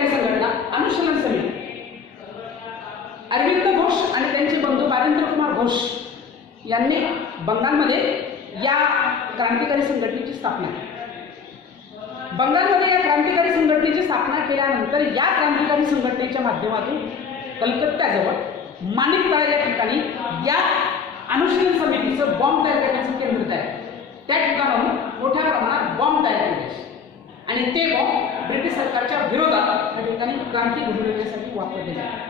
क्रांतिकारी संघटना अनुशीलन समिती अरविंद घोष आणि त्यांचे बंधू बारिंद्र कुमार घोष यांनी बंगालमध्ये या क्रांतिकारी संघटनेची स्थापना केली. बंगालमध्ये या क्रांतिकारी संघटनेची स्थापना केल्यानंतर या क्रांतिकारी संघटनेच्या माध्यमातून कलकत्त्याजवळ माणिकतळा या ठिकाणी या अनुशीलन समितीचं बॉम्ब तयार करण्याचं केंद्र तयार केलं. त्या ठिकाणाहून मोठ्या प्रमाणात बॉम्ब तयार केले आणि ते बॉम्ब ब्रिटिश सरकारच्या विरोधात त्या ठिकाणी क्रांती घडवण्यासाठी वापरले जाते.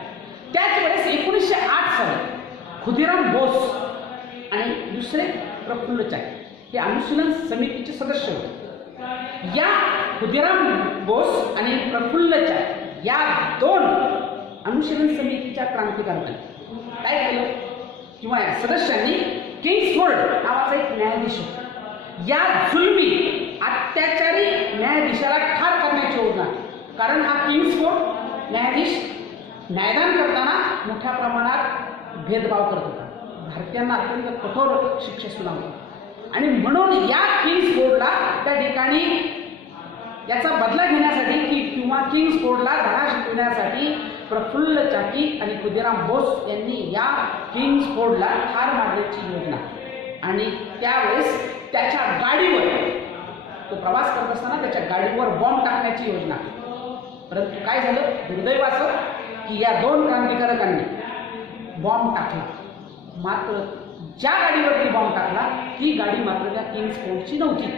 त्याच वेळेस 1908 साली खुदिराम बोस आणि दुसरे प्रफुल्ल चाकी हे अनुशीलन समितीचे सदस्य होते. या खुदिराम बोस आणि प्रफुल्ल चाकी या दोन अनुशीलन समितीच्या क्रांतिकारकांनी काय केलं किंवा या सदस्यांनी किंग्सफोर्ड नावाचा एक न्यायाधीश होता. या जुलमी अत्याचारी न्यायाधीशाला ठार करण्याची योजना, कारण हा किंग्सफोर्ड न्यायाधीश न्यायदान करताना मोठ्या प्रमाणात भेदभाव करत होता. भारतीयांना अत्यंत कठोर शिक्षा सुनावली आणि म्हणून या किंग्सफोर्डला त्या ठिकाणी याचा बदला घेण्यासाठी किंवा किंग्सफोर्डला धडा शिकवण्यासाठी प्रफुल्ल चाकी आणि खुदिराम बोस यांनी या किंग्सफोर्डला ठार मारण्याची योजना आणि त्यावेळेस त्याच्या गाडीवर तो प्रवास करत असताना त्याच्या गाडीवर बॉम्ब टाकण्याची योजना. परंतु काय झालं, दुर्दैव असं की या दोन क्रांतिकारकांनी बॉम्ब टाकला. मात्र ज्या गाडीवरती बॉम्ब टाकला ती गाडी मात्र त्या किंग्सफोर्डची नव्हती.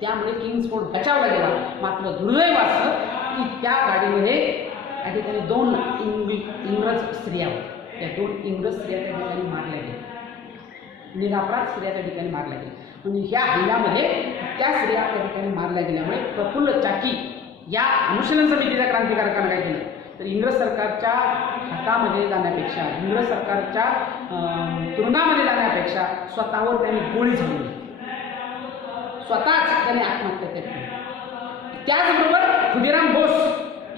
त्यामुळे किंग्सफोर्ड बचावला गेला. मात्र दुर्दैव असं की त्या गाडीमध्ये त्या ठिकाणी दोन इंग्रज स्त्रिया होत्या. त्या दोन इंग्रज स्त्रिया त्या ठिकाणी मारल्या गेल्या. निरापराध स्त्रिया त्या ठिकाणी मारल्या गेल्या. म्हणजे ह्या हल्ल्यामध्ये त्या स्त्रिया त्या ठिकाणी मारल्या गेल्यामुळे प्रफुल्ल चाकी या अनुशीलन समितीच्या क्रांतिकारकांना काय केलं तर इंग्रज सरकारच्या हातामध्ये जाण्यापेक्षा, इंग्रज सरकारच्या तुरुंगामध्ये जाण्यापेक्षा स्वतःवर त्यांनी गोळी झाडली, स्वतःच त्याने आत्महत्या केली. त्याचबरोबर खुदिराम बोस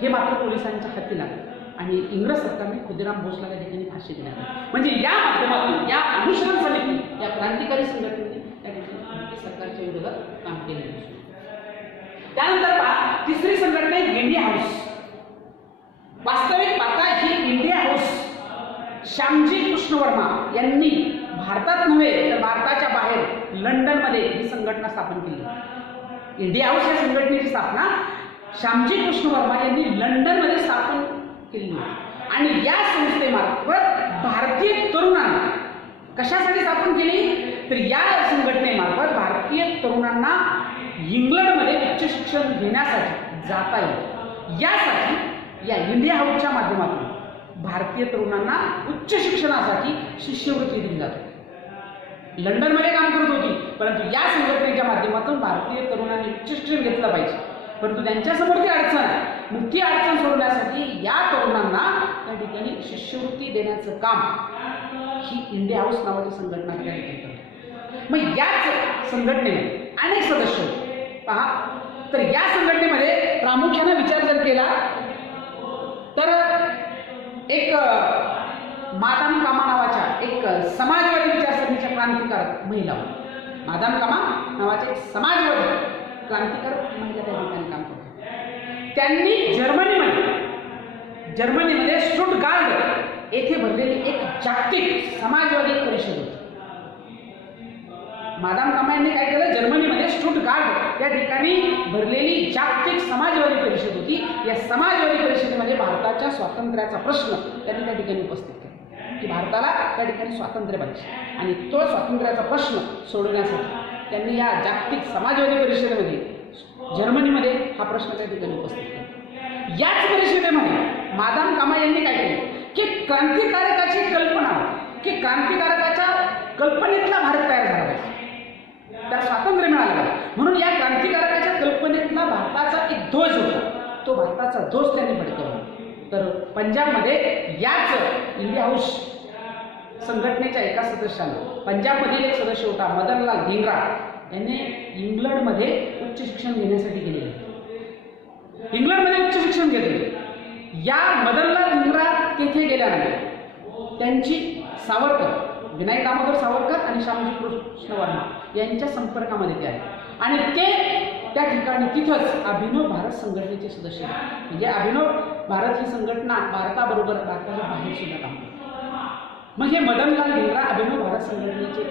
हे मात्र पोलिसांच्या हाती लागले आणि इंग्रज सरकारने खुदिराम बोसला त्या ठिकाणी फाशी देण्यात आली. म्हणजे या माध्यमातून या अनुशीलन समिती, या क्रांतिकारी संघटनेने त्या ठिकाणी ब्रिटिश सरकारच्या विरोधात काम केले. त्यानंतर पहा, तिसरी संघटना आहे इंडिया हाऊस. वास्तविक पाहता ही इंडिया हाऊस श्यामजी कृष्ण वर्मा यांनी भारतात नव्हे तर भारताच्या बाहेर लंडनमध्ये ही संघटना स्थापन केली. इंडिया हाऊस या संघटनेची स्थापना श्यामजी कृष्ण वर्मा यांनी लंडनमध्ये स्थापन केली आणि या संस्थेमार्फत भारतीय तरुणांना कशासाठी स्थापन केली तर या संघटनेमार्फत भारतीय तरुणांना इंग्लंडमध्ये उच्च शिक्षण घेण्यासाठी जाता येईल, यासाठी या इंडिया हाऊसच्या माध्यमातून भारतीय तरुणांना उच्च शिक्षणासाठी शिष्यवृत्ती दिली जाते. लंडनमध्ये काम करत होती, परंतु या संघटनेच्या माध्यमातून भारतीय तरुणांनी उच्च शिक्षण घेतलं पाहिजे. परंतु त्यांच्यासमोर ती अडचण आहे. मग ती अडचण सोडवण्यासाठी या तरुणांना त्या ठिकाणी शिष्यवृत्ती देण्याचं काम ही इंडिया हाऊस नावाची संघटना त्या ठिकाणी करते. मग याच संघटनेमध्ये अनेक सदस्य होते. पहा, तर या संघटनेमध्ये प्रामुख्याने विचार जर केला तर एक मादाम कामा नावाच्या एक समाजवादी विचारसरणीच्या क्रांतिकारक महिला होत्या. मादाम कामा नावाच्या एक समाजवादी क्रांतिकारक महिला त्या ठिकाणी काम करतात. त्यांनी जर्मनीमध्ये स्टुटगार्ट येथे भरलेली एक जागतिक समाजवादी परिषद होती. मादाम कामा यांनी काय केलं, जर्मनीमध्ये स्टुटगार्ट या ठिकाणी भरलेली जागतिक समाजवादी परिषद होती. या समाजवादी परिषदेमध्ये भारताच्या स्वातंत्र्याचा प्रश्न त्यांनी त्या ठिकाणी उपस्थित केला की भारताला त्या ठिकाणी स्वातंत्र्य पाहिजे आणि तो स्वातंत्र्याचा प्रश्न सोडवण्यासाठी त्यांनी या जागतिक समाजवादी परिषदेमध्ये जर्मनीमध्ये हा प्रश्न त्या ठिकाणी उपस्थित केला. याच परिषदेमध्ये मादाम कामा यांनी काय केलं की क्रांतिकारकाची कल्पना की क्रांतिकारकाच्या कल्पनेतला भारत तयार झाला पाहिजे, त्याला स्वातंत्र्य मिळालं. म्हणून या क्रांतिकारकाच्या कल्पनेतला भारताचा एक ध्वज होता, तो भारताचा ध्वज त्यांनी फडकवला. तर पंजाबमध्ये याच इंडिया हाऊस संघटनेच्या एका सदस्यानं, पंजाबमधील एक सदस्य होता मदनलाल धिंगरा, यांनी इंग्लंडमध्ये उच्च शिक्षण घेण्यासाठी गेलेले. इंग्लंडमध्ये उच्च शिक्षण घेतले. या मदनलाल धिंगरा तेथे गेल्यानंतर त्यांची सावरकर, विनायक दामोदर सावरकर आणि श्यामजी कृष्ण वर्मा यांच्या संपर्कामध्ये ते आले आणि ते त्या ठिकाणी तिथंच अभिनव भारत संघटनेचे सदस्य झाले. म्हणजे अभिनव भारत ही संघटना भारताबरोबर भारताच्या बाहेर सुद्धा काम करते. मग हे मदनलाल धिंगरा अभिनव भारत संघटनेचे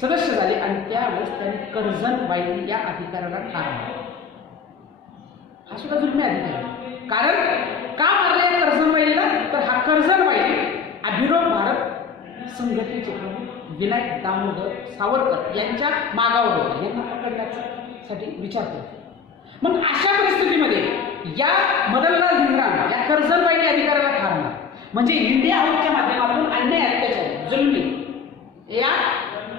सदस्य झाले आणि त्यावेळेस त्यांनी कर्झन वाहिनी या अधिकाऱ्याला ठार मारला. हा सुद्धा जुलमी अधिकारी आहे. कारण का मारले कर्झन वाहिनीला? तर हा कर्झन वाहिनी अभिनव भारत संघटनेचे प्रमुख विनायक दामोदर सावरकर यांच्या मागावर होते. यांना पकडण्यासाठी विचार करते. मग अशा परिस्थितीमध्ये या मदनलाल धिंगरांना या कर्झन वाहिनी अधिकाऱ्याला ठार मारला. म्हणजे इंडिया हाऊसच्या माध्यमातून अन्याय अत्याचार जुलमी या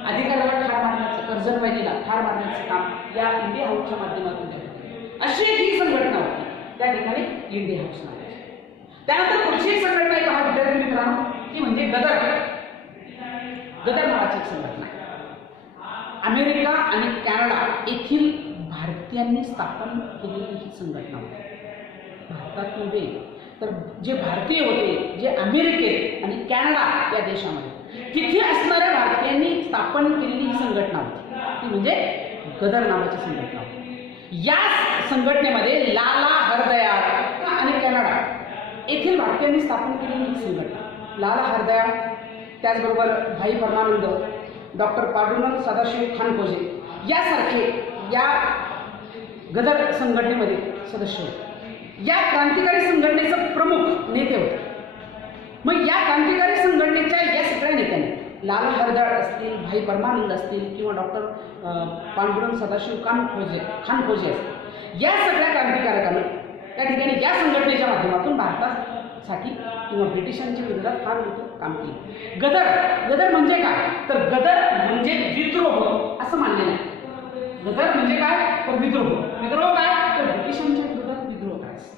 अधिकाऱ्याला ठार मारण्याचं, कर्झन वाहिनीला ठार मारण्याचं काम या इंडिया हाऊसच्या माध्यमातून झालं. अशी ही संघटना होती त्या ठिकाणी इंडिया हाऊस नावाची. त्यानंतर पुढची संघटना आहे पहा विद्यार्थी मित्रांनो, ती म्हणजे गदर. गदर नावाची एक संघटना अमेरिका आणि कॅनडा येथील भारतीयांनी स्थापन केलेली ही संघटना होती. भारतात नव्हे तर जे भारतीय होते, जे अमेरिकेत आणि कॅनडा या देशामध्ये तिथे असणाऱ्या भारतीयांनी स्थापन केलेली ही संघटना होती. ती म्हणजे गदर नावाची संघटना होती. या संघटनेमध्ये लाला हरदयाळ आणि कॅनडा येथील भारतीयांनी स्थापन केलेली ही संघटना. लाला हरदयाळ, त्याचबरोबर भाई परमानंद, डॉक्टर पांडुरंग सदाशिव खानखोजे यासारखे या गदर संघटनेमध्ये सदस्य होते. या क्रांतिकारी संघटनेचं प्रमुख नेते होते. मग या क्रांतिकारी संघटनेच्या या सगळ्या नेत्यांनी लाला हरदयाळ असतील, भाई परमानंद असतील किंवा डॉक्टर पांडुरंग सदाशिव खानखोजे असतील, या सगळ्या क्रांतिकारकांनी त्या ठिकाणी या संघटनेच्या माध्यमातून भारतासाठी किंवा ब्रिटिशांच्या विरोधात फार मोठं काम केलं. गदर म्हणजे काय? तर गदर म्हणजे विद्रोह असं मानलेलं आहे. गदर म्हणजे काय? तर विद्रोह काय? तर ब्रिटिशांच्या विरोधात विद्रोह करायचा.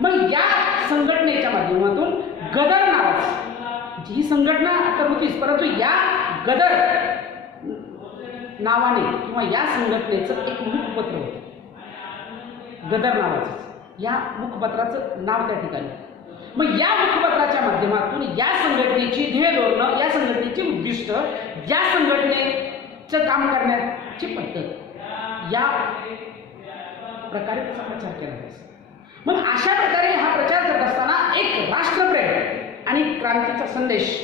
मग या संघटनेच्या माध्यमातून गदर नावाची ही संघटना तर होतीच, परंतु या गदर नावाने किंवा या संघटनेचं एक मुखपत्र होतं. गदर नावाचं या मुखपत्राचं नाव त्या ठिकाणी. मग या मुखपत्राच्या माध्यमातून या संघटनेची ध्येय धोरणं, या संघटनेची उद्दिष्ट, या संघटनेचं काम करण्याची पद्धत या प्रकारे त्याचा प्रचार केला जायचा. मग अशा प्रकारे हा प्रचार करत असताना एक राष्ट्रप्रेम आणि क्रांतीचा संदेश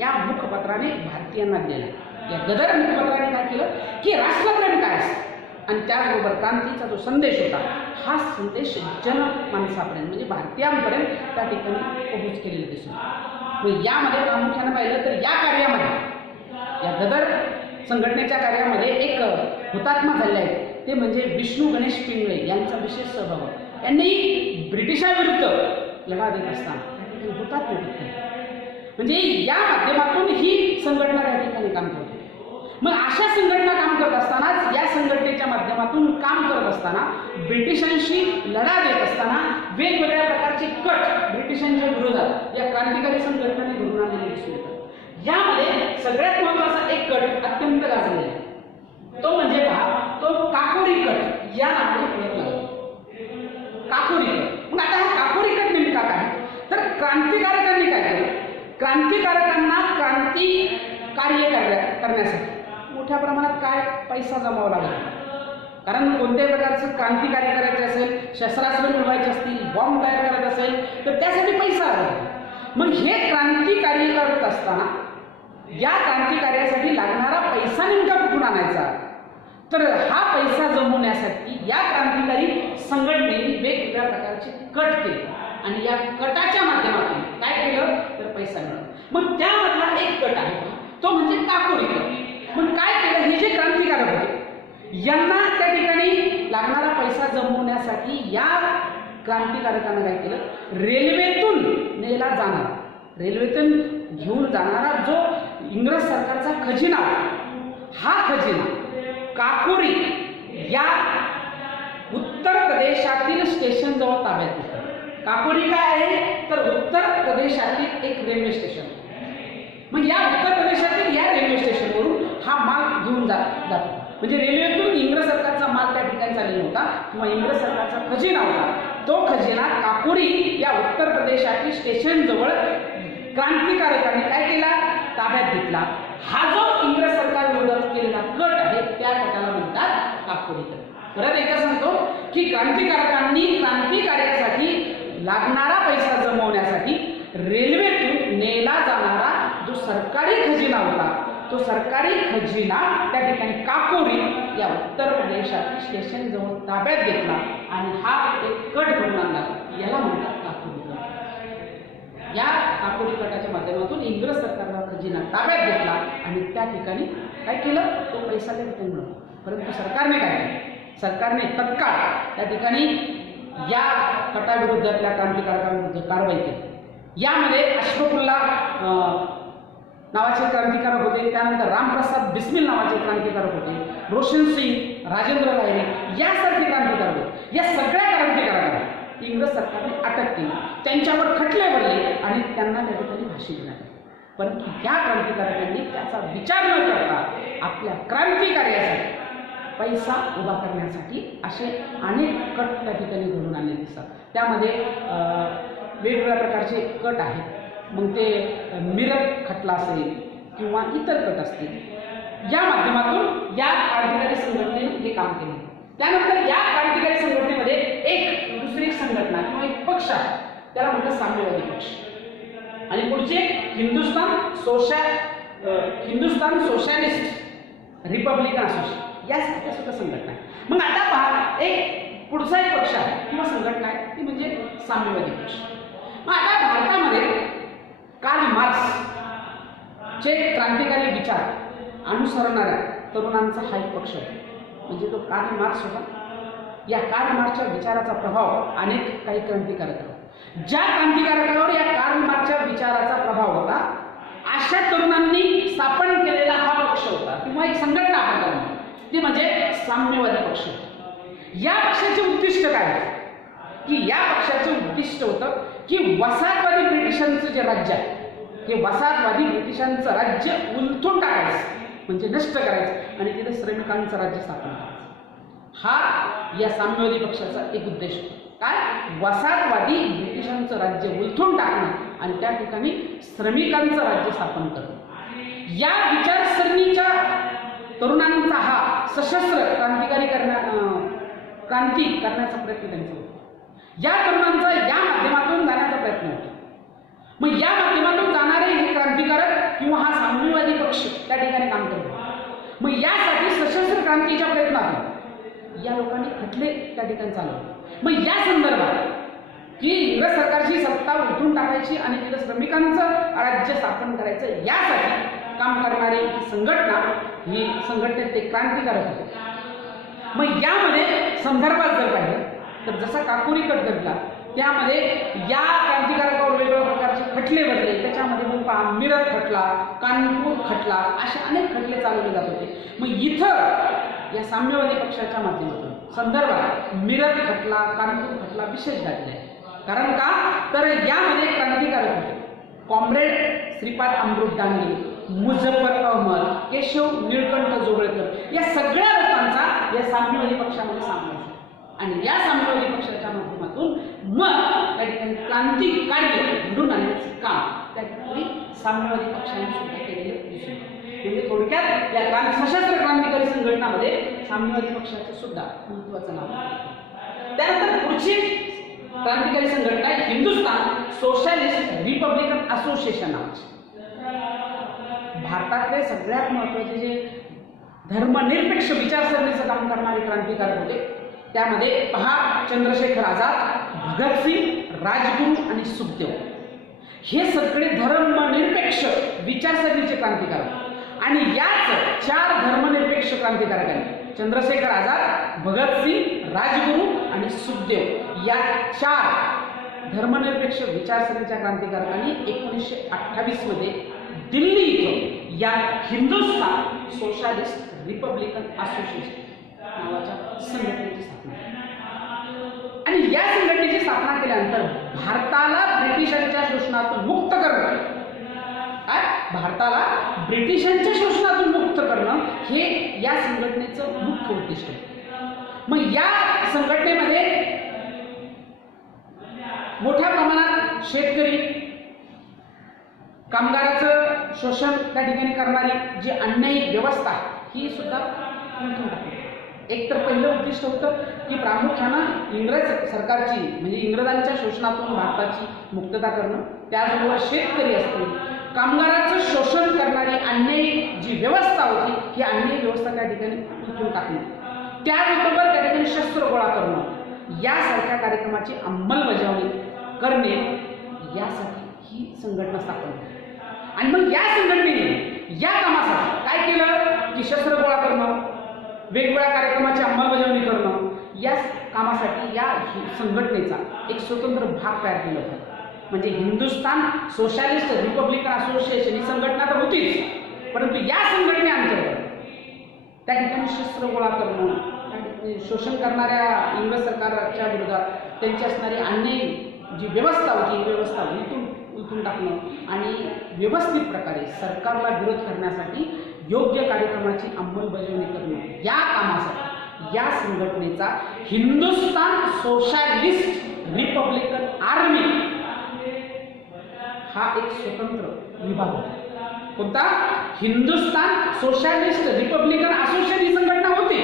या मुखपत्राने भारतीयांना दिला. या गदर मुखपत्राने काय केलं की राष्ट्रप्रेम काय असतं आणि त्याचबरोबर क्रांतीचा जो संदेश होता हा संदेश जनमानसापर्यंत म्हणजे भारतीयांपर्यंत त्या ठिकाणी पोहोच केलेला दिसून. मग यामध्ये प्रामुख्याने पाहिलं तर या कार्यामध्ये, या गदर संघटनेच्या कार्यामध्ये एक हुतात्मा झाले आहेत, ते म्हणजे विष्णू गणेश पिंगळे यांचा विशेष सहभाग होता. यांनी ब्रिटिशांविरुद्ध लढा देत असताना त्या ठिकाणी हुतात्मा होते. म्हणजे या माध्यमातून ही संघटना त्या ठिकाणी काम करते. मग अशा संघटना काम करत असतानाच या संघटनेच्या माध्यमातून काम करत असताना ब्रिटिशांशी लढा देत असताना वेगवेगळ्या प्रकारचे कट ब्रिटिशांच्या विरोधात या क्रांतिकारी संघटनेने घडून आणलेले दिसून येतात. यामध्ये सगळ्यात महत्त्वाचा एक कट अत्यंत गाजलेला आहे, तो म्हणजे तो काकोरी कट या नावाने ओळखला जातो. काकोरी कट. मग आता हा काकोरी कट नेमका काय? तर क्रांतिकारकांनी काय केलं? क्रांतिकारकांना क्रांती कार्य करण्यासाठी मोठ्या प्रमाणात काय पैसा जमावा लागला. कारण कोणत्याही प्रकारचं क्रांतिकार्य करायचं असेल, शस्त्रास्त्र मिळवायचे असतील, बॉम्ब तयार करायचा असेल तर त्यासाठी पैसा लागतो. मग हे क्रांतिकार्य करत असताना या क्रांतिकार्यासाठी लागणारा पैसा नेमका कुठून आणायचा? तर हा पैसा जमवण्यासाठी या क्रांतिकारी संघटनेने वेगवेगळ्या प्रकारचे कट केले आणि या कटाच्या माध्यमातून काय केलं तर पैसा मिळाला. मग त्यामधला एक कट आहे तो म्हणजे काकोरी कट. मग काय केलं? हे जे क्रांतिकारक होते यांना त्या ठिकाणी लागणारा पैसा जमवण्यासाठी या क्रांतिकारकांना काय केलं? रेल्वेतून नेला जाणारा, रेल्वेतून घेऊन जाणारा जो इंग्रज सरकारचा खजिना, हा खजिना काकोरी या उत्तर प्रदेशातील स्टेशन जवळ ताब्यात घेतला. काकोरी काय आहे तर उत्तर प्रदेशातील एक रेल्वे स्टेशन. मग या उत्तर प्रदेशातील या रेल्वे स्टेशनवरून हा माल घेऊन जातो. म्हणजे रेल्वेतून इंग्रज सरकारचा माल त्या ठिकाणी चाललेला होता किंवा इंग्रज सरकारचा खजिना होता. तो खजिना काकोरी या उत्तर प्रदेशातील स्टेशन जवळ क्रांतिकारकांनी काय केला? ताब्यात घेतला. हा जो इंग्रज सरकार विरोधात केलेला कट आहे त्या कटाला म्हणतात काकोरी कट. परत एकदा सांगतो की क्रांतिकारकांनी क्रांती कार्यासाठी लागणारा पैसा जमवण्यासाठी रेल्वेतून नेला जाणारा जो सरकारी खजिना होता, तो सरकारी खजिना त्या ठिकाणी काकोरी या उत्तर प्रदेशातील स्टेशन जवळ ताब्यात घेतला आणि हा एक कट बनवून आणला. याला म्हणतात काकोरी कट. या काकोरी कटाच्या माध्यमातून इंग्रज सरकारचा खजिना ताब्यात घेतला आणि त्या ठिकाणी काय केलं, तो पैसा रिटर्न मिळवला. परंतु सरकारने काय केलं, सरकारने तत्काळ त्या ठिकाणी या कटाविरुद्धातल्या क्रांतिकारकांविरुद्ध कारवाई केली. यामध्ये अशफाकुल्ला नावाचे क्रांतिकारक होते, त्यानंतर रामप्रसाद बिस्मिल नावाचे क्रांतिकारक होते, रोशन सिंग, राजेंद्र लाहिरी यासारखे क्रांतिकारक होते. या सगळ्या क्रांतिकारकांना इंग्रज सरकारने अटक केली, त्यांच्यावर खटले भरले आणि त्यांना त्या ठिकाणी फाशी देण्यात आली. परंतु या क्रांतिकारकांनी त्याचा विचार न करता आपल्या क्रांती कार्यासाठी पैसा उभा करण्यासाठी असे अनेक कट त्या ठिकाणी घडून आणले दिसतात. त्यामध्ये वेगवेगळ्या प्रकारचे कट आहेत. मग ते मिरक खटला असेल किंवा इतर कट असतील, या माध्यमातून या क्रांतिकारी संघटनेने हे काम केले. त्यानंतर या क्रांतिकारी संघटनेमध्ये एक दुसरी संघटना किंवा एक पक्ष आहे, त्याला म्हणतात साम्यवादी पक्ष. आणि पुढचे हिंदुस्तान सोशलिस्ट रिपब्लिकन असोसिएशन यासारख्या सुद्धा संघटना आहे. मग आता पहा, एक पुढचा एक पक्ष आहे किंवा संघटना आहे, ती म्हणजे साम्यवादी पक्ष. मग आता भारतामध्ये कार्ल मार्क्स चे क्रांतिकारी विचार अनुसरणाऱ्या तरुणांचा हा एक पक्ष होता. म्हणजे तो कार्ल मार्क्स होता. या कार्ल मार्क्सच्या विचाराचा प्रभाव अनेक काही क्रांतिकारकांवर, ज्या क्रांतिकारकांवर या कार्ल मार्क्सच्या विचाराचा प्रभाव होता, अशा तरुणांनी स्थापन केलेला हा पक्ष होता किंवा एक संघटना आपण ती म्हणजे साम्यवादी पक्ष. या पक्षाचे उद्दिष्ट काय आहे की या पक्षाचे उद्दिष्ट होतं की वसाहतवादी ब्रिटिशांचं जे राज्य आहे, हे वसाहतवादी ब्रिटिशांचं राज्य उलथून टाकायचं, म्हणजे नष्ट करायचं आणि तिथे श्रमिकांचं राज्य स्थापन करायचं. हा या साम्यवादी पक्षाचा एक उद्देश होता. काय, वसाहतवादी ब्रिटिशांचं राज्य उलथून टाकणं आणि त्या ठिकाणी श्रमिकांचं राज्य स्थापन करणं. या विचारसरणीच्या तरुणांचा हा सशस्त्र क्रांती करण्याचा प्रयत्न त्यांचा होता. या तरुणांचा या माध्यमातून जाण्याचा प्रयत्न होता. मग या माध्यमातून जाणारे हे क्रांतिकारक किंवा हा साम्यवादी पक्ष त्या ठिकाणी काम करतो. मग यासाठी सशस्त्र क्रांतीच्या प्रयत्नातून या लोकांनी खटले त्या ठिकाणी चालवले. मग या संदर्भात की इंग्रज सरकारची सत्ता उलटून टाकायची आणि तिथं श्रमिकांचं राज्य स्थापन करायचं, यासाठी काम करणारी ही संघटनेत ते क्रांतिकारक होते. मग यामध्ये संदर्भात जर पाहिलं तर जसा काकोरी कट घडला, त्यामध्ये या क्रांतिकारकावर वेगवेगळ्या प्रकारचे खटले भरले. त्याच्यामध्ये मग मिरक खटला, कानपूर खटला, असे अनेक खटले चालवले जात होते. मग इथं या साम्यवादी पक्षाच्या माध्यमातून संदर्भात मिरक खटला, कानपूर खटला विशेष गाजले आहे. कारण का, तर यामध्ये क्रांतिकारक होते कॉम्रेड श्रीपाद अमृत डांगे, मुझफ्फर अहमद, केशव निळकंठ जोगळेकर, या सगळ्या लोकांचा या साम्यवादी पक्षामध्ये समावेश आहे. आणि या साम्यवादी पक्षाच्या माध्यमातून मग त्या ठिकाणी क्रांती कार्य घडून आणण्याचे काम त्या ठिकाणी साम्यवादी पक्षाने सुद्धा केलेले दिसून येते. म्हणजे थोडक्यात या सशस्त्र क्रांतिकारी संघटनामध्ये साम्यवादी पक्षाचं सुद्धा महत्त्वाचं नाव आहे. त्यानंतर पुढची क्रांतिकारी संघटना हिंदुस्तान सोशलिस्ट रिपब्लिकन असोसिएशन नावाची. भारतातले सगळ्यात महत्त्वाचे जे धर्मनिरपेक्ष विचारसरणीचं काम करणारे क्रांतिकारक होते, त्यामध्ये पहा चंद्रशेखर आझाद, भगतसिंग, राजगुरू आणि सुखदेव, हे सगळे धर्मनिरपेक्ष विचारसरणीचे क्रांतिकारक. आणि याच 4 धर्मनिरपेक्ष क्रांतिकारकांनी चंद्रशेखर आझाद, भगतसिंग, राजगुरू आणि सुखदेव या 4 धर्मनिरपेक्ष विचारसरणीच्या क्रांतिकारकांनी 1928 मध्ये दिल्ली इथं या हिंदुस्तान सोशलिस्ट रिपब्लिकन असोसिएशन नावाच्या संघटनेची स्थापना केली. आणि या संघटनेची स्थापना केल्यानंतर भारताला ब्रिटिशांच्या शोषणातून मुक्त करणं, काय, भारताला ब्रिटिशांच्या शोषणातून मुक्त करणं हे या संघटनेचं मुख्य उद्दिष्ट आहे. मग या संघटनेमध्ये मोठ्या प्रमाणात शेतकरी, कामगाराचं शोषण त्या ठिकाणी करणारी जी अन्यायिक व्यवस्था ही सुद्धा उलटून टाकली. एक तर पहिलं उद्दिष्ट होतं की प्रामुख्यानं इंग्रज सरकारची म्हणजे इंग्रजांच्या शोषणातून भारताची मुक्तता करणं, त्याचबरोबर शेतकरी असतील, कामगाराचं शोषण करणारी अन्यायी जी व्यवस्था होती ही अन्यायी व्यवस्था त्या ठिकाणी उठून टाकणं, त्याचबरोबर त्या ठिकाणी शस्त्र गोळा करणं, यासारख्या कार्यक्रमाची अंमलबजावणी करणे, यासाठी ही संघटना स्थापन झाली. आणि मग या संघटनेने या कामासाठी काय केलं की शस्त्र गोळा करणं, वेगवेगळ्या कार्यक्रमाची अंमलबजावणी करणं, या कामासाठी या संघटनेचा एक स्वतंत्र भाग तयार केला होता. म्हणजे हिंदुस्थान सोशलिस्ट रिपब्लिकन असोसिएशन ही संघटना तर होतीच, परंतु या संघटनेअंतर्गत त्या ठिकाणी शस्त्र गोळा करणं, त्या ठिकाणी शोषण करणाऱ्या इंग्रज सरकारच्या विरोधात त्यांची असणारी अन्यायी जी व्यवस्था होती ही व्यवस्था उलटून टाकणं आणि व्यवस्थित प्रकारे सरकारला विरोध करण्यासाठी योग्य कार्यक्रमाची अंमलबजावणी करणं, या कामासाठी या संघटनेचा हिंदुस्थान सोशलिस्ट रिपब्लिकन आर्मी हा एक स्वतंत्र विभाग होता. कोणता? हिंदुस्थान सोशलिस्ट रिपब्लिकन असोसिएशन ही संघटना होती,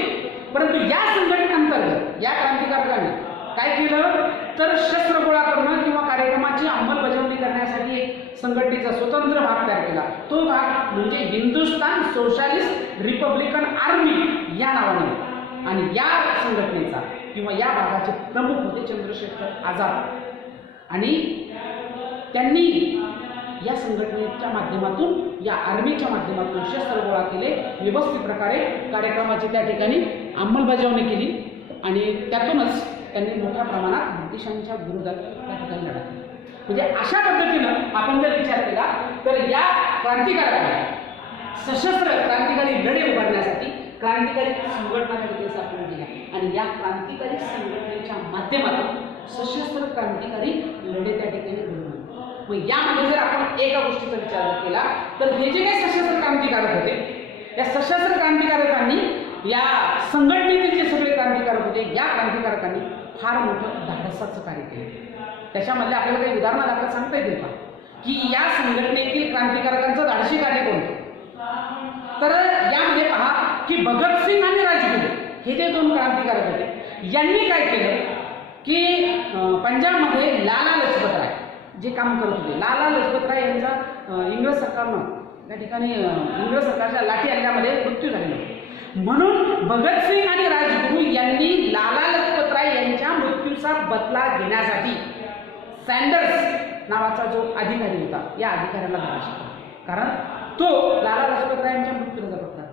परंतु या संघटनेअंतर्गत या क्रांतिकारकांनी काय केलं तर शस्त्र गोळा करणं किंवा कार्यक्रमाची अंमलबजावणी करण्यासाठी एक संघटनेचा स्वतंत्र भाग तयार केला. तो भाग म्हणजे हिंदुस्थान सोशलिस्ट रिपब्लिकन आर्मी या नावाने. आणि या संघटनेचा किंवा या भागाचे प्रमुख होते चंद्रशेखर आझाद. आणि त्यांनी या संघटनेच्या माध्यमातून या आर्मीच्या माध्यमातून शस्त्र गोळा केले, व्यवस्थित प्रकारे कार्यक्रमाची त्या ठिकाणी अंमलबजावणी केली आणि त्यातूनच त्यांनी मोठ्या प्रमाणात ब्रिटिशांच्या विरोधात त्या ठिकाणी लढा केला. म्हणजे अशा पद्धतीनं आपण जर विचार केला तर या क्रांतिकारकांनी सशस्त्र क्रांतिकारी लढे उभारण्यासाठी क्रांतिकारी संघटना त्या ठिकाणी स्थापन केल्या आणि या क्रांतिकारी संघटनेच्या माध्यमातून सशस्त्र क्रांतिकारी लढे त्या ठिकाणी घडवले. मग यामध्ये जर आपण एका गोष्टीचा विचार केला तर हे जे काही सशस्त्र क्रांतिकारक होते, या सशस्त्र क्रांतिकारकांनी या संघटनेतील जे सगळे क्रांतिकारक होते, या क्रांतिकारकांनी फार मोठं धाडसाचं कार्य केलं. त्याच्यामध्ये आपल्याला काही उदाहरणादाखल सांगता येतील का की या संघटनेतील क्रांतिकारकांचं धाडसी कार्य कोणतं? तर यामध्ये पहा की भगतसिंग आणि राजगुरू हे जे दोन क्रांतिकारक होते, यांनी काय केलं की पंजाबमध्ये लाला लजपत राय जे काम करत होते, लाला लजपत राय यांचा इंग्रज सरकारनं त्या ठिकाणी इंग्रज सरकारच्या लाठी हल्ल्यामध्ये मृत्यू झालेला. म्हणून भगतसिंग आणि राजगुरू यांनी लाला लजपत राय यांच्या मृत्यूचा बदला घेण्यासाठी सँडर्स नावाचा जो अधिकारी होता, या अधिकाऱ्याला धडा शिकवला. कारण तो लाला लजपत राय यांच्या मृत्यूला जबाबदार.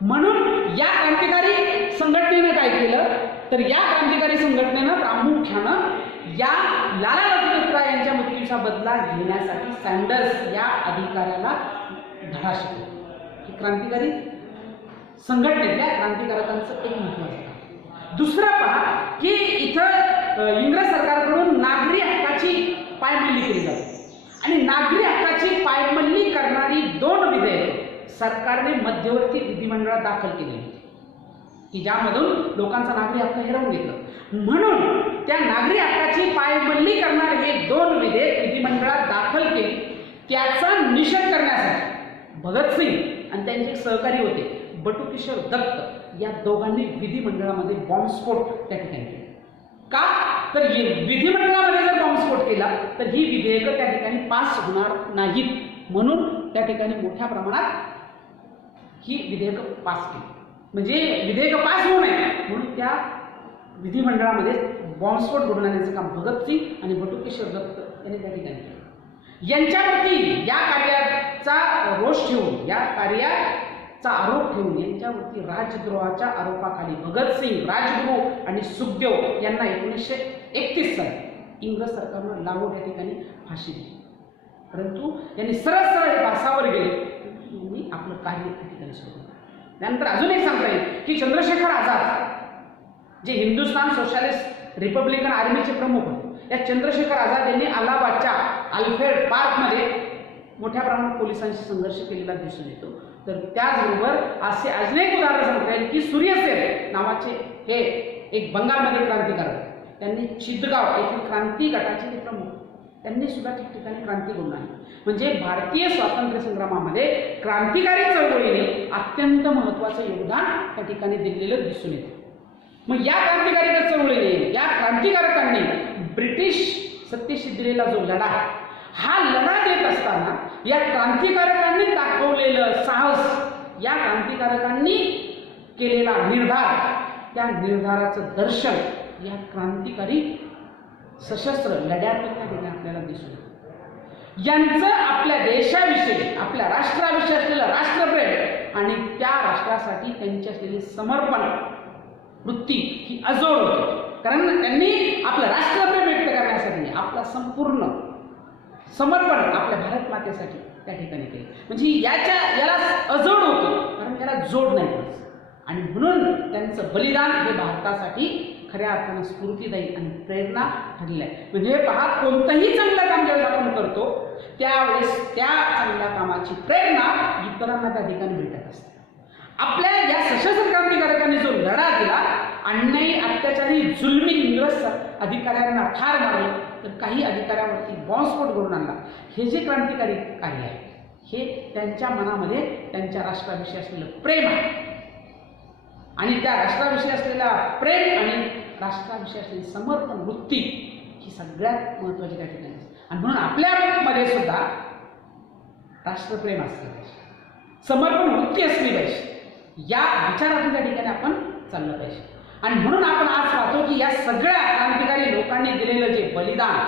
म्हणून या क्रांतिकारी संघटनेनं काय केलं तर या क्रांतिकारी संघटनेनं प्रामुख्यानं या लाला लजपत राय यांच्या मृत्यूचा बदला घेण्यासाठी सँडर्स या अधिकाऱ्याला धडा शिकवला. ही क्रांतिकारी संघटनेतल्या क्रांतिकारकांचं एक महत्त्वाचं काम. दुसरं पहा की इथं इंग्रज सरकारकडून नागरी हक्काची पायमल्ली केली जाते आणि नागरी हक्काची पायमल्ली करणारी 2 विधेयक सरकारने मध्यवर्ती विधिमंडळात दाखल केली होती की ज्यामधून लोकांचा नागरी हक्क हिरावून घेतलं. म्हणून त्या नागरी हक्काची पायमल्ली करणारे हे 2 विधेयक विधिमंडळात दाखल केली. त्याचा निषेध करण्यासाठी भगतसिंग आणि त्यांचे एक सहकारी होते बटुकेश्वर दत्त, या दोघांनी विधिमंडळामध्ये बॉम्बस्फोट त्या ठिकाणी केला. का तर विधिमंडळामध्ये जर बॉम्बस्फोट केला तर ही विधेयकं त्या ठिकाणी पास होणार नाहीत, म्हणून त्या ठिकाणी मोठ्या प्रमाणात ही विधेयकं पास केली. म्हणजे विधेयकं पास होऊ नये म्हणून त्या विधिमंडळामध्ये बॉम्बस्फोट घडवून आणण्याचं काम भगतसिंग आणि बटुकेश्वर दत्त यांनी त्या ठिकाणी केलं. यांच्यावरती या कार्याचा रोष ठेवून, या कार्याचा आरोप ठेवून यांच्यावरती राजद्रोहाच्या आरोपाखाली भगतसिंग, राजगुरू आणि सुखदेव यांना 1931 साली इंग्रज सरकारनं लाहोर या ठिकाणी फाशी दिली. परंतु यांनी सरळ सरळ बासावर गेले आणि आपलं कार्य त्या ठिकाणी सुरू. त्यानंतर अजून एक सांगता येईल की चंद्रशेखर आझाद जे हिंदुस्थान सोशलिस्ट रिपब्लिकन आर्मीचे प्रमुख होते, या चंद्रशेखर आझाद यांनी अलाहाबादच्या अल्फ्रेड पार्कमध्ये मोठ्या प्रमाणात पोलिसांशी संघर्ष केलेला दिसून येतो. तर त्याचबरोबर असे अनेक उदाहरण सांगता येईल की सूर्यसेन नावाचे हे एक बंगालमधील क्रांतिकारक, त्यांनी चितगाव येथील क्रांती गटाचे ते प्रमुख. त्यांनी सुद्धा ठिकठिकाणी क्रांती घडवून आणली. म्हणजे भारतीय स्वातंत्र्य संग्रामामध्ये क्रांतिकारी चळवळीने अत्यंत महत्त्वाचं योगदान त्या ठिकाणी दिलेलं दिसून येतं. मग या क्रांतिकारी चळवळीने, या क्रांतिकारकांनी ब्रिटिश सत्तेशी दिलेला जो लढा, हा लढा देत असताना या क्रांतिकारकांनी दाखवलेलं साहस, या क्रांतिकारकांनी केलेला निर्धार, त्या निर्धाराचं दर्शन या क्रांतिकारी सशस्त्र लढ्यातून त्या ठिकाणी आपल्याला दिसून येतं. यांचं आपल्या देशाविषयी, आपल्या राष्ट्राविषयी असलेलं राष्ट्रप्रेम आणि त्या राष्ट्रासाठी त्यांची असलेली समर्पण वृत्ती ही अजोड होती. कारण त्यांनी आपलं राष्ट्रप्रेम व्यक्त करण्यासाठी आपला संपूर्ण समर्पण आपल्या भारत मातेसाठी त्या ठिकाणी केले. म्हणजे याला अजोड होतं, कारण त्याला जोड नाही पडत. आणि म्हणून त्यांचं बलिदान हे भारतासाठी खऱ्या अर्थानं स्फूर्तिदायी आणि प्रेरणा ठरलेलं आहे. म्हणजे पहा, कोणतंही चांगलं काम ज्यावेळेस आपण करतो त्यावेळेस त्या चांगल्या कामाची प्रेरणा इतरांना त्या ठिकाणी भेटत असते. आपल्या या सशस्त्र क्रांतिकारकांनी जो लढा दिला, अन्यायी अत्याचारी जुलमी इंग्रज अधिकाऱ्यांना ठार मारलं, तर काही अधिकाऱ्यांवरती बॉम्बस्फोट घडवून आणला, हे जे क्रांतिकारी कार्य आहे हे त्यांच्या मनामध्ये त्यांच्या राष्ट्राविषयी असलेलं प्रेम आहे. आणि त्या राष्ट्राविषयी असलेला प्रेम आणि राष्ट्राविषयी असलेली समर्पण वृत्ती ही सगळ्यात महत्त्वाची त्या ठिकाणी असते. आणि म्हणून आपल्यामध्ये सुद्धा राष्ट्रप्रेम असलं पाहिजे, समर्पण वृत्ती असली पाहिजे. या विचारातून त्या ठिकाणी आपण चाललं पाहिजे. आणि म्हणून आपण आज पाहतो की या सगळ्या क्रांतिकारी लोकांनी दिलेलं जे बलिदान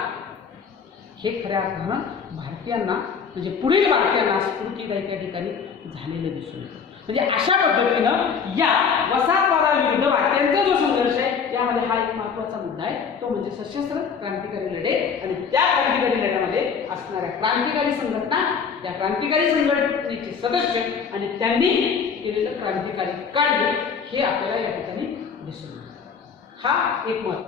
हे खऱ्या अर्थानं भारतीयांना, म्हणजे पुढील भारतीयांना स्फूर्तिदायी त्या ठिकाणी झालेलं दिसून येतं. म्हणजे अशा पद्धतीनं या वसाहतवादाविरुद्ध भारतीयांचा जो संघर्ष आहे त्यामध्ये हा एक महत्त्वाचा मुद्दा आहे, तो म्हणजे सशस्त्र क्रांतिकारी लढे. आणि त्या क्रांतिकारी लढ्यामध्ये असणाऱ्या क्रांतिकारी संघटना, त्या क्रांतिकारी संघटनेचे सदस्य आणि त्यांनी केलेलं क्रांतिकारी कार्य हे आपल्याला या ठिकाणी दिसून येतं. हा एक महत्त्व.